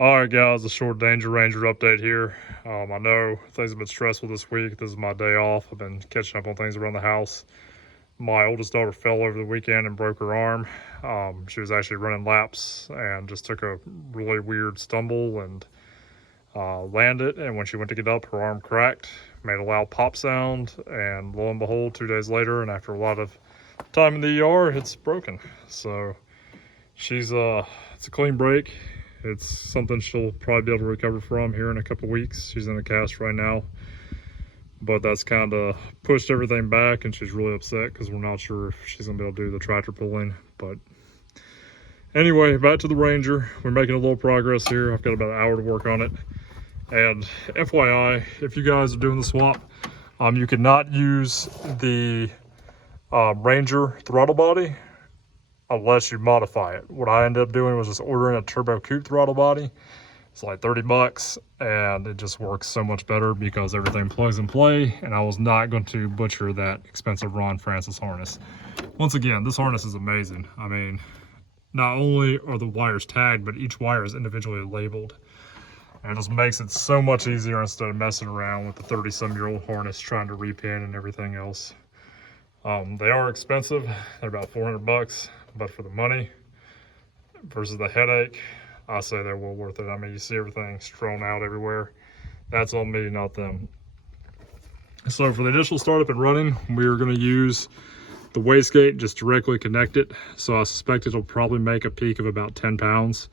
All right, guys, a short Danger Ranger update here. I know things have been stressful this week. This is my day off. I've been catching up on things around the house. My oldest daughter fell over the weekend and broke her arm. She was actually running laps and just took a really weird stumble and landed. And when she went to get up, her arm cracked, made a loud pop sound. And lo and behold, 2 days later, and after a lot of time in the ER, it's broken. So it's a clean break. It's something she'll probably be able to recover from here in a couple weeks. She's in a cast right now, but that's kind of pushed everything back, and she's really upset because we're not sure if she's gonna be able to do the tractor pulling. But anyway, back to the Ranger. We're making a little progress here. I've got about an hour to work on it. And FYI, if you guys are doing the swap, you cannot use the Ranger throttle body unless you modify it. What I ended up doing was just ordering a turbo coupe throttle body. It's like 30 bucks, and it just works so much better because everything plugs and play, and I was not going to butcher that expensive Ron Francis harness. Once again, this harness is amazing. I mean, not only are the wires tagged, but each wire is individually labeled. And it just makes it so much easier instead of messing around with the 30-some-year-old harness trying to repin and everything else. They are expensive. They're about 400 bucks. But for the money versus the headache, I say they're well worth it. I mean, you see everything strewn out everywhere. That's on me, not them. So for the initial startup and running, we're going to use the wastegate, just directly connect it. So I suspect it'll probably make a peak of about 10 pounds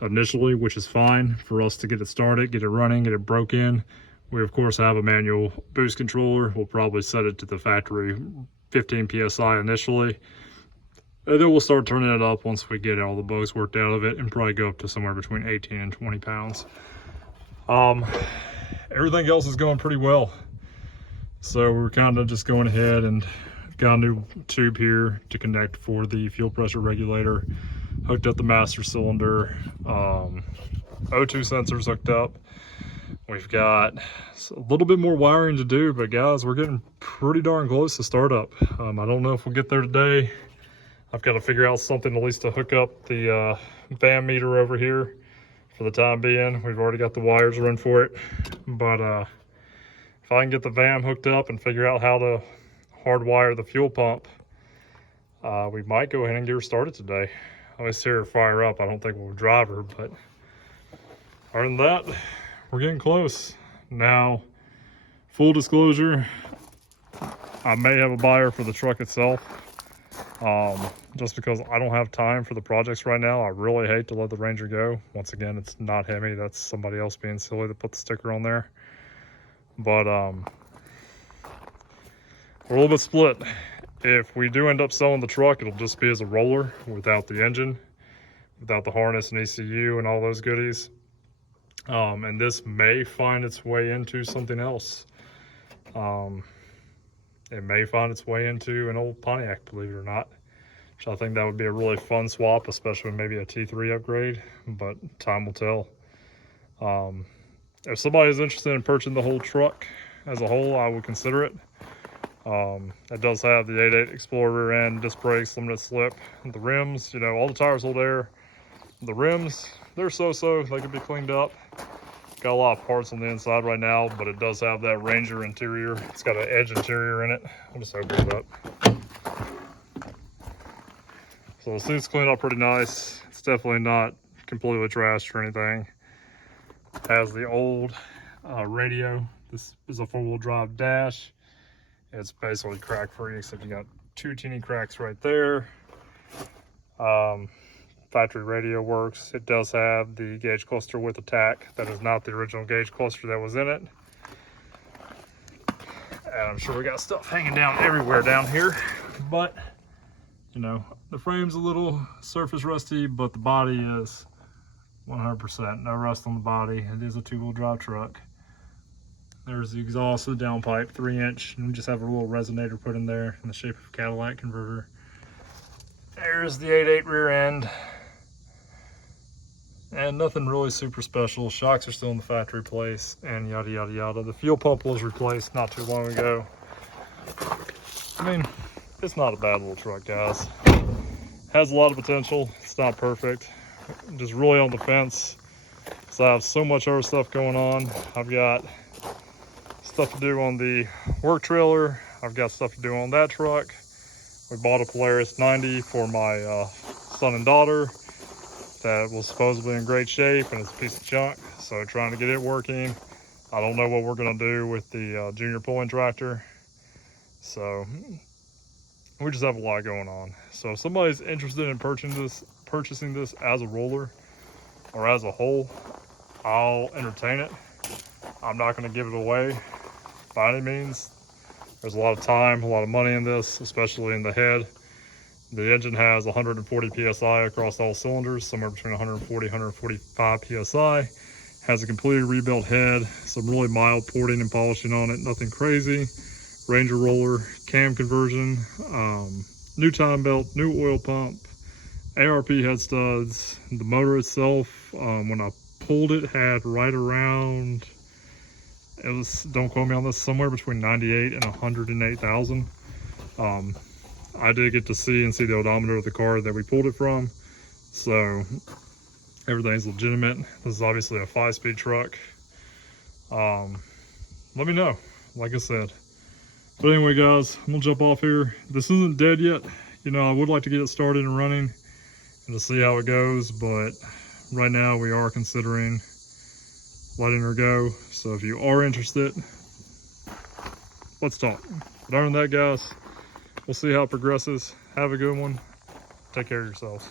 initially, which is fine for us to get it started, get it running, get it broke in. We, of course, have a manual boost controller. We'll probably set it to the factory 15 PSI initially. And then we'll start turning it up once we get all the bugs worked out of it, and probably go up to somewhere between 18 and 20 pounds. Everything else is going pretty well. So we're kind of just going ahead and got a new tube here to connect for the fuel pressure regulator. Hooked up the master cylinder. O2 sensors hooked up. We've got a little bit more wiring to do, but guys, we're getting pretty darn close to startup. I don't know if we'll get there today. I've got to figure out something at least to hook up the VAM meter over here for the time being. We've already got the wires run for it, but if I can get the VAM hooked up and figure out how to hardwire the fuel pump, we might go ahead and get her started today. I always see her fire up. I don't think we'll drive her, but other than that, we're getting close. Now, full disclosure, I may have a buyer for the truck itself. Just because I don't have time for the projects right now. I really hate to let the Ranger go. Once again, it's not Hemi. That's somebody else being silly to put the sticker on there. But we're a little bit split. If we do end up selling the truck, it'll just be as a roller without the engine, without the harness and ECU and all those goodies. And this may find its way into something else. It may find its way into an old Pontiac, believe it or not. Which I think that would be a really fun swap, especially maybe a T3 upgrade, but time will tell. If somebody is interested in purchasing the whole truck as a whole, I would consider it. It does have the 8.8 Explorer rear end, disc brakes, limited slip, the rims, you know, all the tires hold air. The rims, they're so-so, they can be cleaned up. Got a lot of parts on the inside right now, but it does have that Ranger interior. It's got an edge interior in it. I'll just open it up. So the seat's cleaned up pretty nice. It's definitely not completely trashed or anything. It has the old radio. This is a 4-wheel drive dash. It's basically crack free, except you got 2 teeny cracks right there. Factory radio works. It does have the gauge cluster with attack. That is not the original gauge cluster that was in it. And I'm sure we got stuff hanging down everywhere down here, but you know, the frame's a little surface rusty, but the body is 100%. No rust on the body. It is a 2-wheel drive truck. There's the exhaust of the downpipe, 3-inch, and we just have a little resonator put in there in the shape of a Cadillac converter. There's the 8.8 rear end. And nothing really super special. Shocks are still in the factory place, and yada yada yada. The fuel pump was replaced not too long ago. I mean, it's not a bad little truck, guys. Has a lot of potential. It's not perfect. just really on the fence. So I have so much other stuff going on. I've got stuff to do on the work trailer. I've got stuff to do on that truck. We bought a Polaris 90 for my son and daughter that was supposedly in great shape, and it's a piece of junk. So trying to get it working. I don't know what we're gonna do with the junior pulling tractor. So we just have a lot going on. So if somebody's interested in purchasing this as a roller or as a whole, I'll entertain it. I'm not gonna give it away by any means. There's a lot of time, a lot of money in this, especially in the head. The engine has 140 PSI across all cylinders, somewhere between 140, 145 PSI. Has a completely rebuilt head, some really mild porting and polishing on it, nothing crazy. Ranger roller, cam conversion, new time belt, new oil pump, ARP head studs. The motor itself, when I pulled it, had right around, it was, don't quote me on this, somewhere between 98 and 108,000. I did get to see the odometer of the car that we pulled it from, so everything's legitimate. This is obviously a 5-speed truck. Let me know, like I said. But anyway, guys, I'm gonna jump off here. This isn't dead yet. You know, I would like to get it started and running and to see how it goes, but right now we are considering letting her go. So if you are interested, let's talk. But other than that, guys, we'll see how it progresses. Have a good one. Take care of yourselves.